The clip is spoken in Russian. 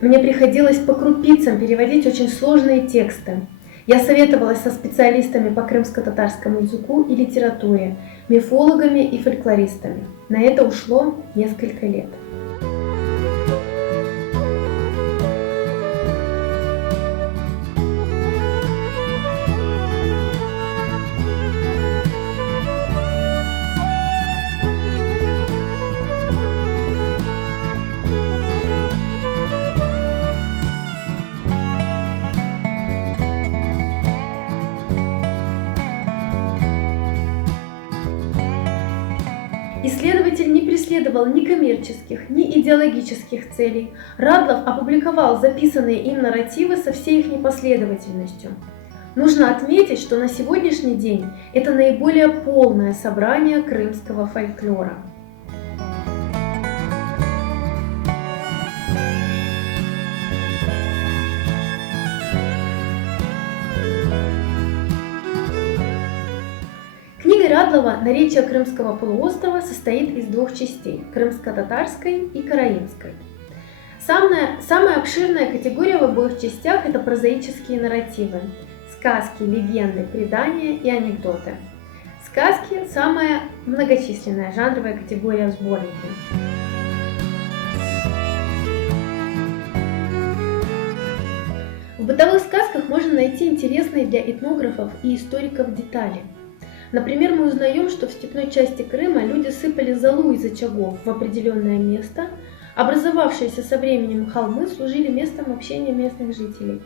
мне приходилось по крупицам переводить очень сложные тексты. Я советовалась со специалистами по крымско-татарскому языку и литературе, мифологами и фольклористами. На это ушло несколько лет. Исследователь не преследовал ни коммерческих, ни идеологических целей. Радлов опубликовал записанные им нарративы со всей их непоследовательностью. Нужно отметить, что на сегодняшний день это наиболее полное собрание крымского фольклора. Книга Радлова «Наречия Крымского полуострова» состоит из двух частей – крымско-татарской и караимской. Самая обширная категория в обоих частях – это прозаические нарративы – сказки, легенды, предания и анекдоты. Сказки – самая многочисленная жанровая категория в сборнике. В бытовых сказках можно найти интересные для этнографов и историков детали. Например, мы узнаем, что в степной части Крыма люди сыпали золу из очагов в определенное место, образовавшиеся со временем холмы служили местом общения местных жителей.